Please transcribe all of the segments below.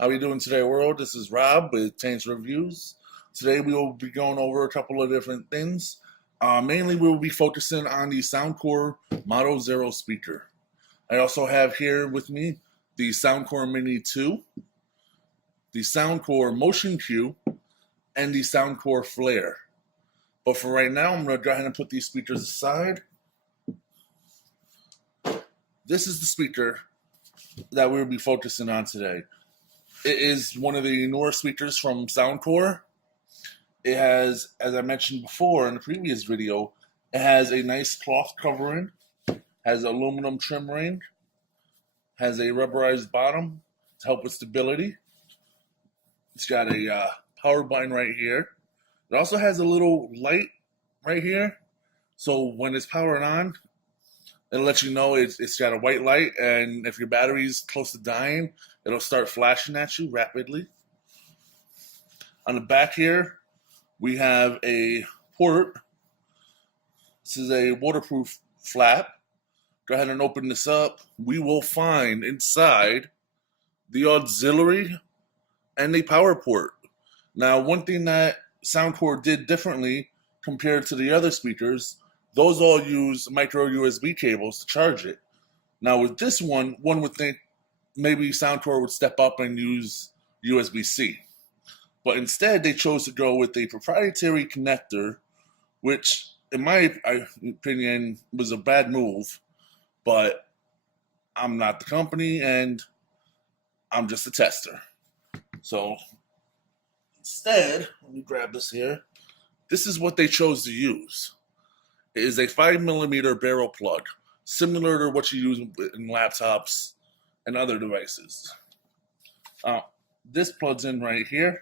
How are you doing today, world? This is Rob with Taints Reviews. Today we will be going over a couple of different things. Mainly we will be focusing on the Soundcore Model Zero speaker. I also have here with me the Soundcore Mini 2, the Soundcore Motion Q, and the Soundcore Flare. But for right now, I'm going to go ahead and put these speakers aside. This is the speaker that we'll be focusing on today. It is one of the newer speakers from Soundcore. It has, as I mentioned before in the previous video, it has a nice cloth covering, has aluminum trim ring, has a rubberized bottom to help with stability. It's got a power button right here. It also has a little light right here. So when it's powered on, it'll let you know it's got a white light, and if your battery's close to dying, it'll start flashing at you rapidly. On the back here, we have a port. This is a waterproof flap. Go ahead and open this up. We will find inside the auxiliary and the power port. Now, one thing that Soundcore did differently compared to the other speakers, those all use micro USB cables to charge it. Now with this one would think maybe Soundcore would step up and use USB-C. But instead they chose to go with a proprietary connector, which in my opinion was a bad move, but I'm not the company and I'm just a tester. So instead, let me grab this here. This is what they chose to use. It is a 5mm barrel plug, similar to what you use in laptops and other devices. This plugs in right here.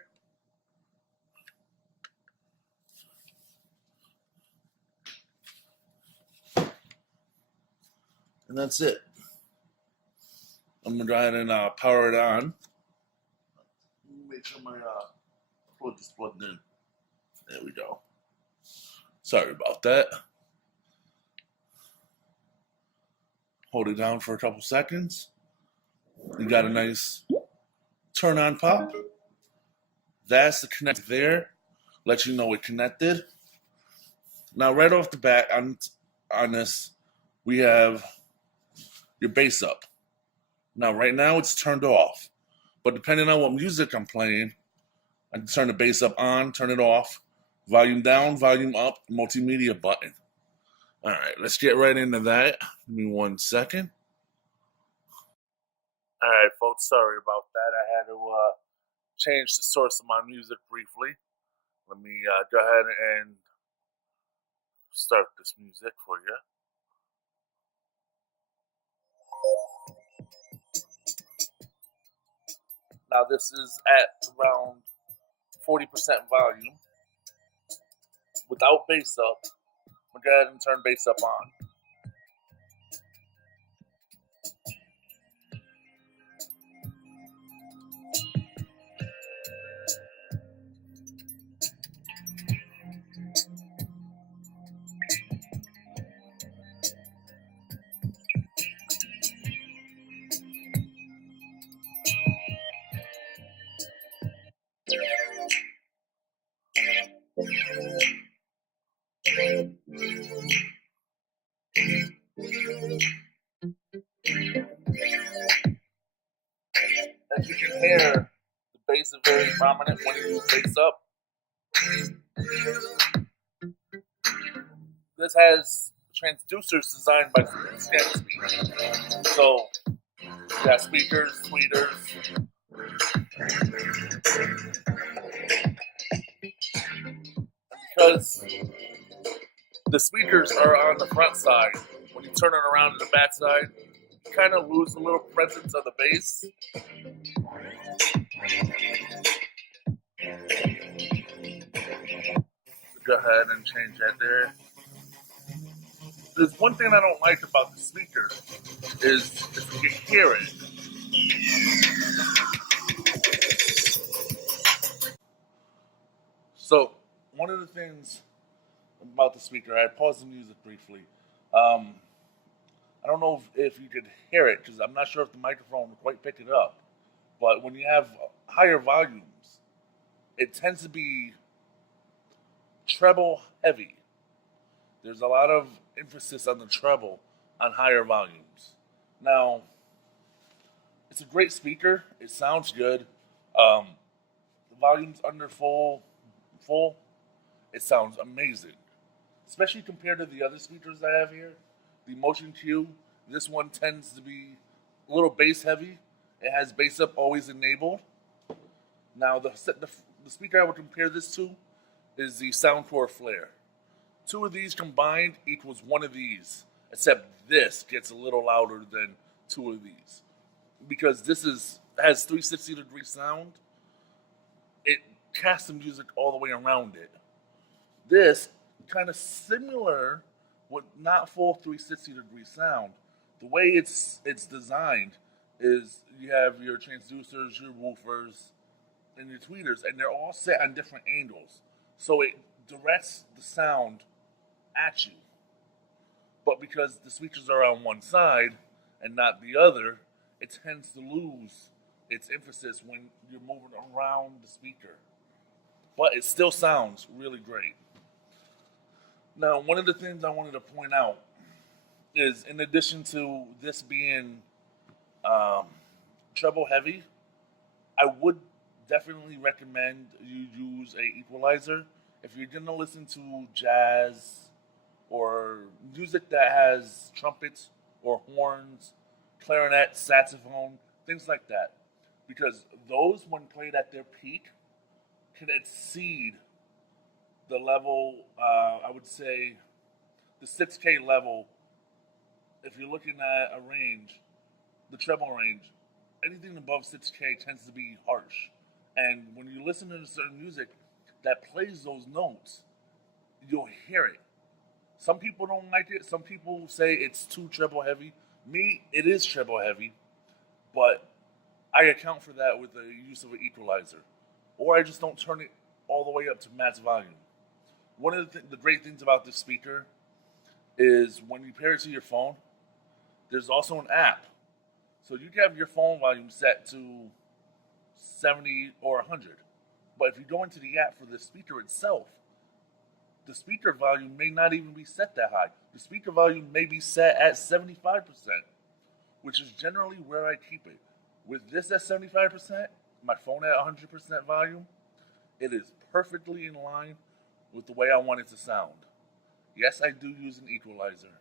And that's it. I'm going to go ahead and power it on. Make sure my plug is plugged in. There we go. Sorry about that. Hold it down for a couple seconds. You got a nice turn on pop. That's the connect there. Let you know it connected. Now right off the bat on this, we have your bass up. Now right now it's turned off. But depending on what music I'm playing, I can turn the bass up on, turn it off, volume down, volume up, multimedia button. All right, let's get right into that. Give me 1 second. All right, folks, sorry about that. I had to change the source of my music briefly. Let me go ahead and start this music for you. Now this is at around 40% volume without bass up. I'm going to go ahead and turn bass up on. As you can hear, the bass is very prominent when you use bass up. This has transducers designed by Scansky. So, you got speakers, tweeters. Because the speakers are on the front side, when you turn it around to the back side, you kind of lose a little presence of the bass. So go ahead and change that there. There's one thing I don't like about the speaker is if you can hear it. So one of the things about the speaker, I paused the music briefly. I don't know if you could hear it because I'm not sure if the microphone quite picked it up. But when you have higher volumes, it tends to be treble heavy. There's a lot of emphasis on the treble on higher volumes. Now, it's a great speaker. It sounds good. Um, the volume's under full. It sounds amazing, especially compared to the other speakers I have here. The Motion Q, this one tends to be a little bass heavy. It has bass up always enabled. Now, the speaker I would compare this to is the Soundcore Flare. Two of these combined equals one of these, except this gets a little louder than two of these. Because has 360-degree sound, it casts the music all the way around it. This, kind of similar, with not full 360-degree sound. The way it's designed is you have your transducers, your woofers, and your tweeters, and they're all set on different angles. So it directs the sound at you. But because the speakers are on one side and not the other, it tends to lose its emphasis when you're moving around the speaker. But it still sounds really great. Now, one of the things I wanted to point out is, in addition to this being treble heavy, I would definitely recommend you use a equalizer if you're gonna listen to jazz or music that has trumpets or horns, clarinet, saxophone, things like that, because those, when played at their peak, can exceed the level, I would say, the 6K level. If you're looking at a range, the treble range, anything above 6K tends to be harsh. And when you listen to certain music that plays those notes, you'll hear it. Some people don't like it. Some people say it's too treble heavy. Me, it is treble heavy, but I account for that with the use of an equalizer. Or I just don't turn it all the way up to max volume. One of the great things about this speaker is when you pair it to your phone, there's also an app. So you can have your phone volume set to 70 or 100. But if you go into the app for the speaker itself, the speaker volume may not even be set that high. The speaker volume may be set at 75%, which is generally where I keep it. With this at 75%, my phone at 100% volume, it is perfectly in line with the way I want it to sound. Yes, I do use an equalizer,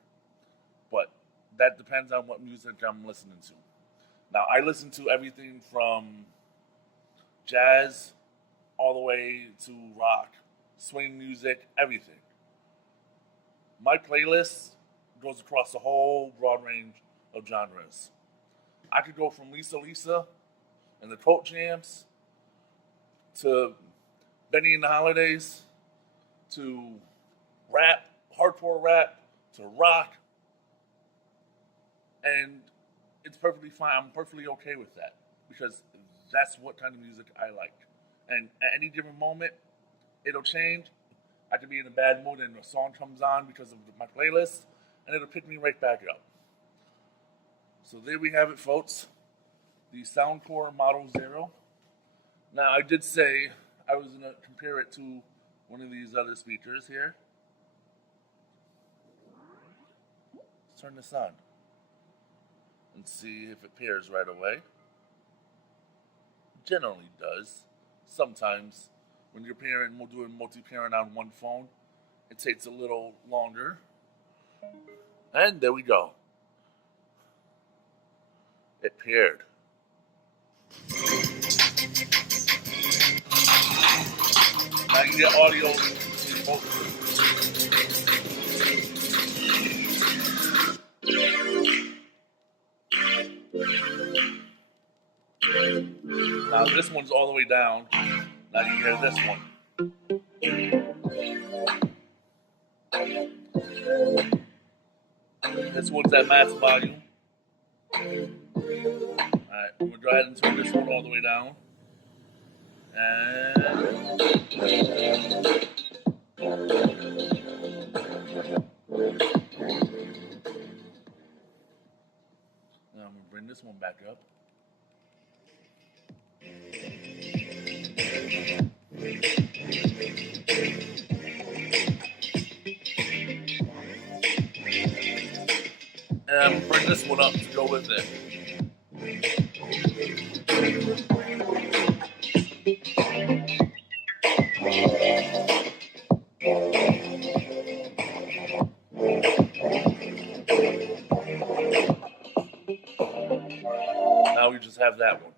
but that depends on what music I'm listening to. Now, I listen to everything from jazz all the way to rock, swing music, everything. My playlist goes across the whole broad range of genres. I could go from Lisa Lisa and the Coat Jams to Benny and the Holidays to rap, hardcore rap, to rock, and it's perfectly fine. I'm perfectly okay with that because that's what kind of music I like. And at any given moment, it'll change. I could be in a bad mood and a song comes on because of my playlist, and it'll pick me right back up. So there we have it, folks. The Soundcore Model Zero. Now, I did say I was going to compare it to one of these other speakers here. Let's turn this on and see if it pairs right away. Generally does. Sometimes when you're doing multi-pairing on one phone, it takes a little longer. And there we go. It paired. Now you get audio in both of them. Now this one's all the way down. Now you hear this one. This one's at max volume. Alright, I'm gonna go ahead and turn this one all the way down. And now I'm gonna bring this one back up. this one up to go with it. Now we just have that one.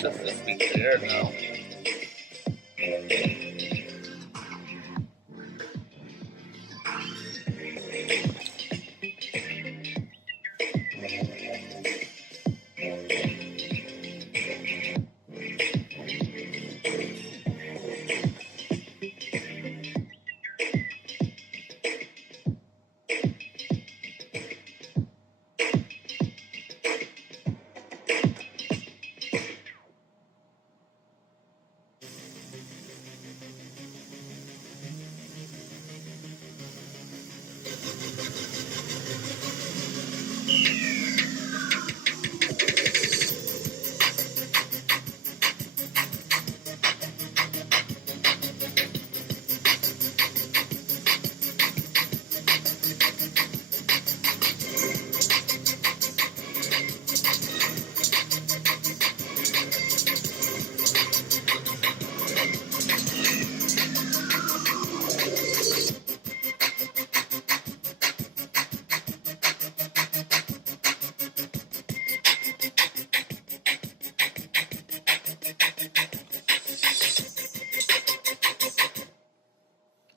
Just this big there now.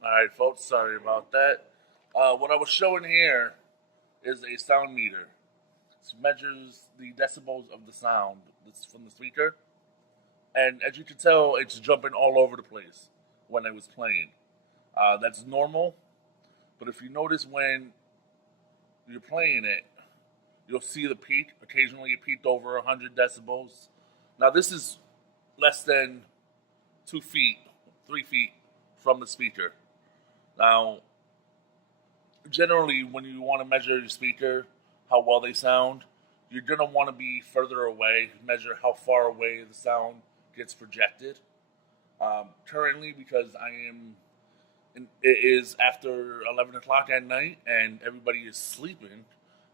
Alright folks, sorry about that. What I was showing here is a sound meter. It measures the decibels of the sound that's from the speaker. And as you can tell, it's jumping all over the place when I was playing. That's normal, but if you notice when you're playing it, you'll see the peak. Occasionally it peaked over 100 decibels. Now this is less than 2 feet, 3 feet from the speaker. Now, generally, when you want to measure your speaker, how well they sound, you're going to want to be further away, measure how far away the sound gets projected. Currently, because it is after 11 o'clock at night and everybody is sleeping,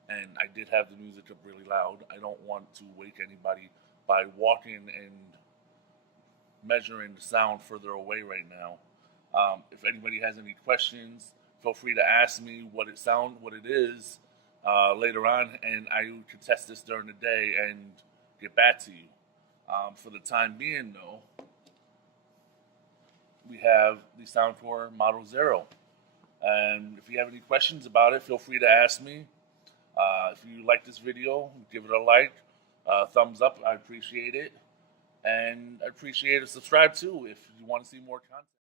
and I did have the music up really loud. I don't want to wake anybody by walking and measuring the sound further away right now. If anybody has any questions, feel free to ask me what it is later on, and I can test this during the day and get back to you. For the time being, though, we have the SoundCore Model Zero. And if you have any questions about it, feel free to ask me. If you like this video, give it a like, thumbs up, I appreciate it. And I appreciate a subscribe too if you want to see more content.